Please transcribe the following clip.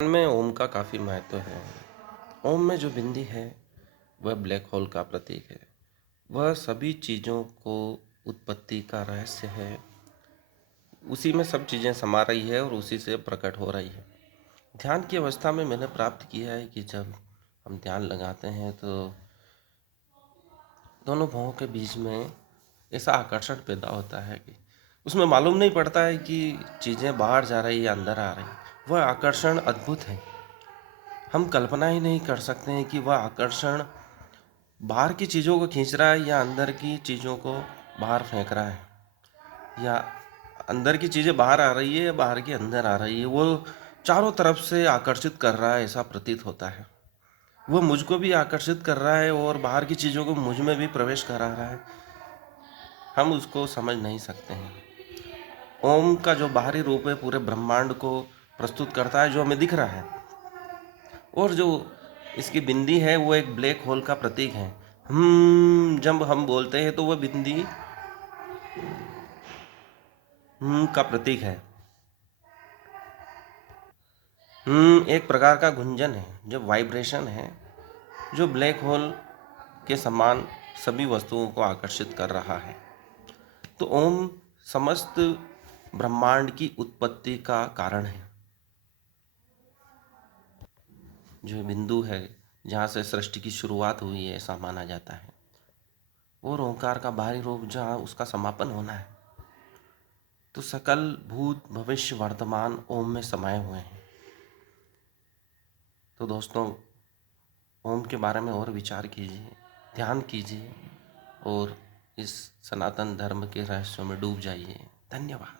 में ओम का काफ़ी महत्व है। ओम में जो बिंदी है वह ब्लैक होल का प्रतीक है। वह सभी चीज़ों को उत्पत्ति का रहस्य है। उसी में सब चीज़ें समा रही है और उसी से प्रकट हो रही है। ध्यान की अवस्था में मैंने प्राप्त किया है कि जब हम ध्यान लगाते हैं तो दोनों भवों के बीच में ऐसा आकर्षण पैदा होता है कि उसमें मालूम नहीं पड़ता है कि चीज़ें बाहर जा रही या अंदर आ रही। वह आकर्षण अद्भुत है। हम कल्पना ही नहीं कर सकते हैं कि वह आकर्षण बाहर की चीज़ों को खींच रहा है या अंदर की चीज़ों को बाहर फेंक रहा है, या अंदर की चीज़ें बाहर आ रही है या बाहर की अंदर आ रही है। वो चारों तरफ से आकर्षित कर रहा है, ऐसा प्रतीत होता है। वो मुझको भी आकर्षित कर रहा है और बाहर की चीज़ों को मुझ में भी प्रवेश करा रहा है। हम उसको समझ नहीं सकते हैं। ओम का जो बाहरी रूप है पूरे ब्रह्मांड को प्रस्तुत करता है, जो हमें दिख रहा है। और जो इसकी बिंदी है वो एक ब्लैक होल का प्रतीक है। जब हम बोलते हैं तो वह बिंदी का प्रतीक है। एक प्रकार का गुंजन है, जो वाइब्रेशन है, जो ब्लैक होल के समान सभी वस्तुओं को आकर्षित कर रहा है। तो ओम समस्त ब्रह्मांड की उत्पत्ति का कारण है। जो बिंदु है जहाँ से सृष्टि की शुरुआत हुई है ऐसा माना जाता है, और ओंकार का बाहरी रूप जहाँ उसका समापन होना है। तो सकल भूत भविष्य वर्तमान ओम में समाये हुए हैं। तो दोस्तों, ओम के बारे में और विचार कीजिए, ध्यान कीजिए और इस सनातन धर्म के रहस्यों में डूब जाइए। धन्यवाद।